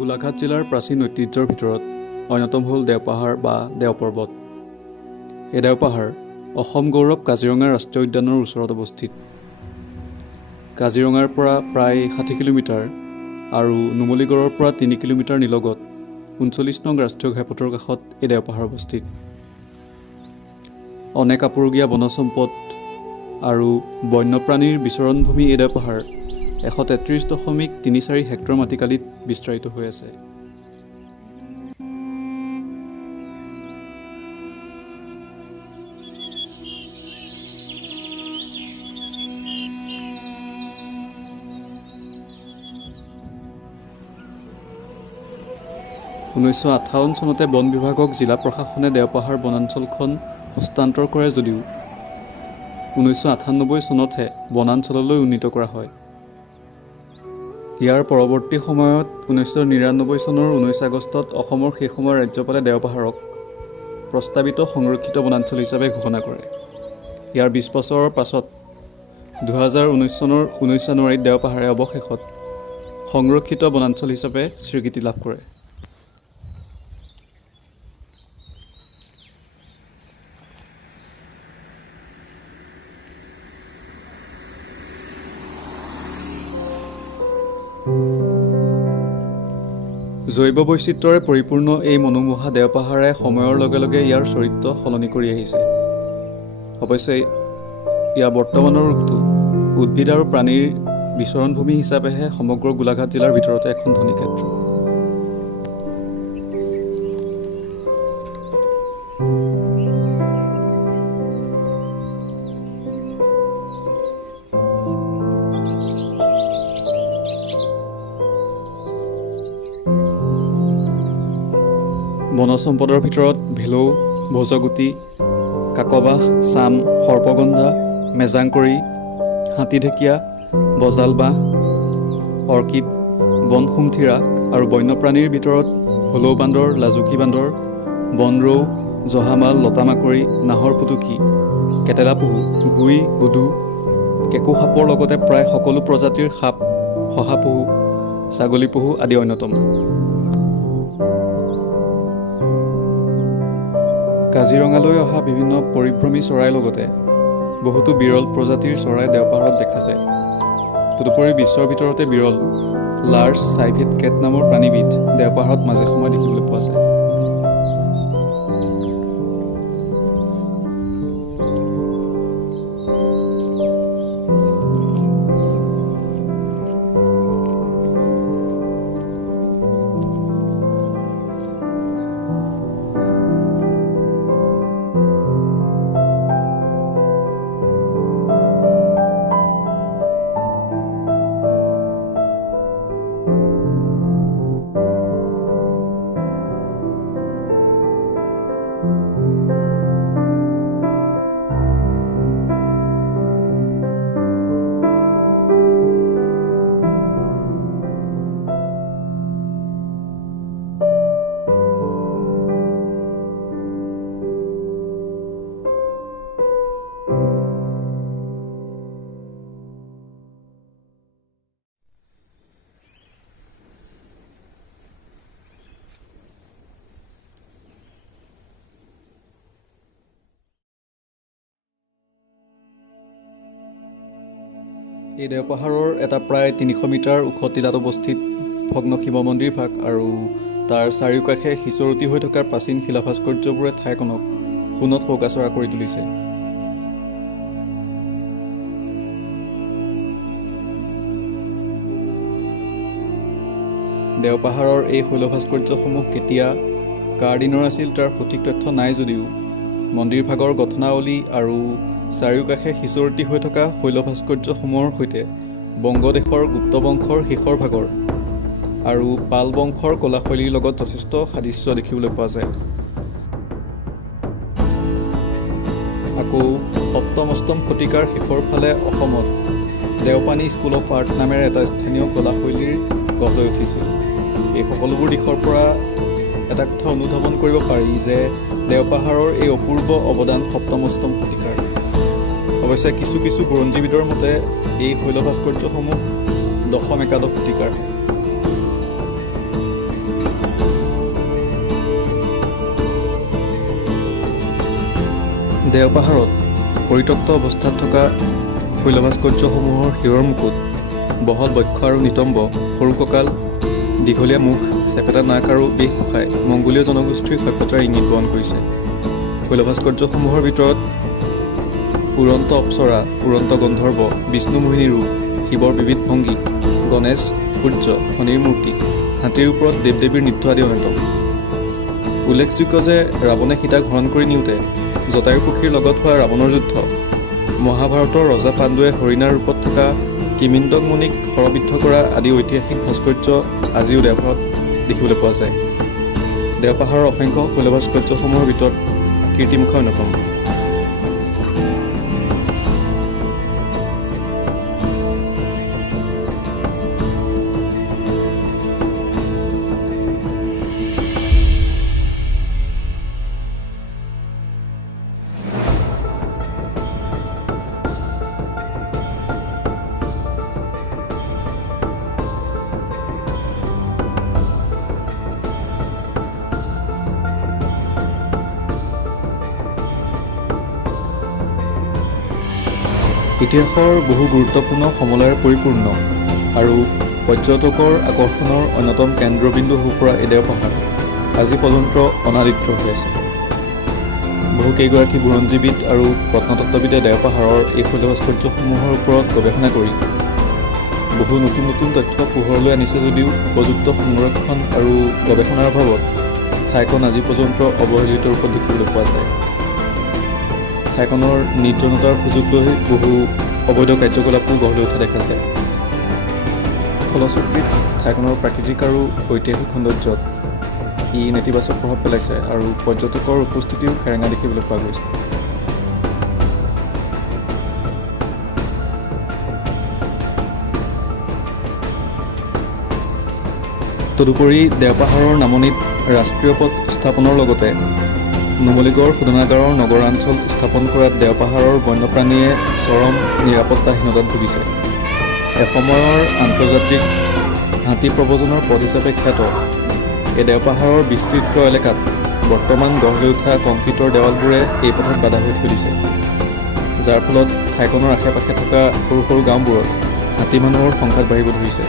গোলাঘাট জিলাৰ প্ৰাচীন ঐতিহ্যৰ ভিতৰত অন্যতম হ'ল দেওপাহাৰ বা দেওপৰ্বত। এই দেওপাহাৰ অসম গৌৰৱ কাজিৰঙা ৰাষ্ট্ৰীয় উদ্যানৰ ওচৰত অৱস্থিত। কাজিৰঙাৰ পৰা প্ৰায় 60 কিলোমিটাৰ আৰু নুমলীগড়ৰ পৰা 3 কিলোমিটাৰ নিলগত 39 নং ৰাষ্ট্ৰীয় ঘাইপথৰ কাষত এই দেওপাহাৰ অৱস্থিত। অনেক আপুৰুগীয়া বনজ সম্পদ আৰু বন্যপ্ৰাণীৰ বিচৰণভূমি এই দেওপাহাৰ 133.34 হেক্টৰ মাটিকালিত বিস্তাৰিত হৈ আছে। (1958) চনতে বন বিভাগক জিলা প্ৰশাসনে দেওপাহাৰ বনাঞ্চলখন হস্তান্তৰ কৰে যদিও 1998 চনতহে বনাঞ্চললৈ উন্নীত কৰা হয়। ইয়াৰ পৰৱৰ্তী সময়ত 1999 চনৰ 19 আগষ্টত অসমৰ সেই সময়ৰ ৰাজ্যপালে দেওপাহাৰক প্ৰস্তাৱিত সংৰক্ষিত বনাঞ্চল হিচাপে ঘোষণা কৰে। ইয়াৰ 20 বছৰৰ পাছত 2019 চনৰ 19 জানুৱাৰীত দেওপাহাৰে অৱশেষত সংৰক্ষিত বনাঞ্চল হিচাপে স্বীকৃতি লাভ কৰে। জৈৱ বৈচিত্ৰ্যৰে পৰিপূৰ্ণ এই মনোমোহা দেওপাহাৰে সময়ৰ লগে লগে ইয়াৰ চৰিত্ৰ সলনি কৰি আহিছে। অৱশ্যে ইয়াৰ বৰ্তমানৰ ৰূপটো উদ্ভিদ আৰু প্ৰাণীৰ বিচৰণভূমি হিচাপেহে সমগ্ৰ গোলাঘাট জিলাৰ ভিতৰতে এখন ধনী ক্ষেত্ৰ। বনজ সম্পদৰ ভিতৰত ভেলৌ, ভোজগুটি, কাকবাহ, চাম, সৰ্পগন্ধা, মেজাংকৰি, হাতীঢেকীয়া, বজাল বাঁহ, অৰ্কিড, বনসুমথিৰা আৰু বন্যপ্ৰাণীৰ ভিতৰত হলৌ বান্দৰ, লাজুকী বান্দৰ, বনৰৌ, জহামাল, লতামাকৰি, নাহৰ ফুটুকী, কেটেলা পহু, গুই, হুদু, কেঁকু সাপৰ লগতে প্ৰায় সকলো প্ৰজাতিৰ সাপ, শহাপহু, ছাগলী পহু আদি অন্যতম। কাজিৰঙালৈ অহা বিভিন্ন পৰিভ্ৰমী চৰাইৰ লগতে বহুতো বিৰল প্ৰজাতিৰ চৰাই দেওপাহাৰত দেখা যায়। তদুপৰি বিশ্বৰ ভিতৰতে বিৰল লাৰ্জ চাইভিড কেট নামৰ প্ৰাণীবিধ দেওপাহাৰত মাজে সময়ে দেখিবলৈ পোৱা যায়। এই দেওপাহাৰৰ এটা প্ৰায় 300 মিটাৰ ওখ টিলাত অৱস্থিত ভগ্ন শিৱ মন্দিৰ ভাগ আৰু তাৰ চাৰিওকাষে সিঁচৰতি হৈ থকা প্ৰাচীন শিলা ভাস্কৰ্যবোৰে ঠাইখনক সোণত শৌকাচৰা কৰি তুলিছে। দেওপাহাৰৰ এই শৈল ভাস্কৰ্যসমূহ কেতিয়া কাৰ দিনৰ আছিল তাৰ সঠিক তথ্য নাই যদিও মন্দিৰ ভাগৰ গঠনাৱলী আৰু চাৰিওকাষে সিঁচৰতি হৈ থকা শৈল ভাস্কৰ্যসমূহৰ সৈতে বংগদেশৰ গুপ্ত বংশৰ শেষৰ ভাগৰ আৰু পাল বংশৰ কলাশৈলীৰ লগত যথেষ্ট সাদৃশ্য দেখিবলৈ পোৱা যায়। আকৌ 7ম-8ম শতিকাৰ শেষৰ ফালে অসমত দেওপানী স্কুল অফ আৰ্ট নামেৰে এটা স্থানীয় কলাশৈলীৰ গঢ় লৈ উঠিছিল। এই সকলোবোৰ দিশৰ পৰা এটা কথা অনুধাৱন কৰিব পাৰি যে দেওপাহাৰৰ এই অপূৰ্ব অৱদান 7ম-8ম শতিকাৰ। অৱশ্যে কিছু কিছু বুৰঞ্জীবিদৰ মতে এই শৈল ভাস্কৰ্যসমূহ 10ম-11ম শতিকাৰ। দেওপাহাৰত পৰিত্যক্ত অৱস্থাত থকা শৈলভাস্কৰ্যসমূহৰ শিৰৰ মুকুট, বহল বক্ষ আৰু নিতম্ব, সৰু কঁকাল, দীঘলীয়া মুখ, চেপেটা নাক আৰু বেশভূষাই মংগোলীয় জনগোষ্ঠীৰ সভ্যতাৰ ইংগিত বহন কৰিছে। শৈলভাস্কৰ্যসমূহৰ ভিতৰত উৰন্ত অপ্সৰা, উৰন্ত গন্ধৰ্ব, বিষ্ণুমোহিনী ৰূপ, শিৱৰ বিবিধ ভংগী, গণেশ, সূৰ্য, শনিৰ মূৰ্তি, হাতীৰ ওপৰত দেৱ দেৱীৰ নৃত্য আদি অন্যতম। উল্লেখযোগ্য যে ৰাৱণে সীতাক হৰণ কৰি নিওঁতে জটায়ু পক্ষীৰ লগত হোৱা ৰাৱণৰ যুদ্ধ, মহাভাৰতৰ ৰজা পাণ্ডুৱে হৰিণাৰ ৰূপত থকা কিমিন্দক মুনিক শৰবিদ্ধ কৰা আদি ঐতিহাসিক ভাস্কৰ্য আজিও দেওপাহাৰত দেখিবলৈ পোৱা যায়। দেওপাহাৰৰ অসংখ্য শৈলভাস্কৰ্যসমূহৰ ভিতৰত কীৰ্তিমুখা অন্যতম। ইতিহাসৰ বহু গুৰুত্বপূৰ্ণ সমলয়ৰ পৰিপূৰ্ণ আৰু পৰ্যটকৰ আকৰ্ষণৰ অন্যতম কেন্দ্ৰবিন্দু হ'ব পৰা এই দেওপাহাৰ আজি পৰ্যন্ত অনাদিত্ৰ হৈ আছে। বহু কেইগৰাকী বুৰঞ্জীবিদ আৰু প্ৰত্নতত্ত্ববিদে দেওপাহাৰৰ এই শৈলভাস্কৰ্যসমূহৰ ওপৰত গৱেষণা কৰি বহু নতুন নতুন তথ্য পোহৰলৈ আনিছে যদিও উপযুক্ত সংৰক্ষণ আৰু গৱেষণাৰ অভাৱত ঠাইখন আজি পৰ্যন্ত অৱহেলিত ৰূপত দেখিবলৈ পোৱা যায়। ঠাইখনৰ নিৰ্জনতাৰ সুযোগ লৈ বহু অবৈধ কাৰ্যকলাপো গঢ় লৈ উঠা দেখা যায়। ফলশ্ৰুতিত ঠাইখনৰ প্ৰাকৃতিক আৰু ঐতিহাসিক সৌন্দৰ্যত ই নেতিবাচক প্ৰভাৱ পেলাইছে আৰু পৰ্যটকৰ উপস্থিতিও সেৰেঙা দেখিবলৈ পোৱা গৈছে। তদুপৰি দেওপাহাৰৰ নামনিত ৰাষ্ট্ৰীয় পথ স্থাপনৰ লগতে নুমলীগড় শোধনাগাৰৰ নগৰাঞ্চল স্থাপন কৰাত দেওপাহাৰৰ বন্যপ্ৰাণীয়ে চৰম নিৰাপত্তাহীনতাত ভুগিছে। এসময়ৰ আন্তৰ্জাতিক হাতী প্ৰব্ৰজনৰ পথ হিচাপে খ্যাত এই দেওপাহাৰৰ বিস্তৃত এলেকাত বৰ্তমান গঢ় লৈ উঠা কংক্ৰিটৰ দেৱালবোৰে এই পথত বাধা হৈ থৈ দিছে, যাৰ ফলত ঠাইখনৰ আশে পাশে থকা সৰু সৰু গাঁওবোৰত হাতী মানুহৰ সংঘাত বাঢ়িব ধৰিছে।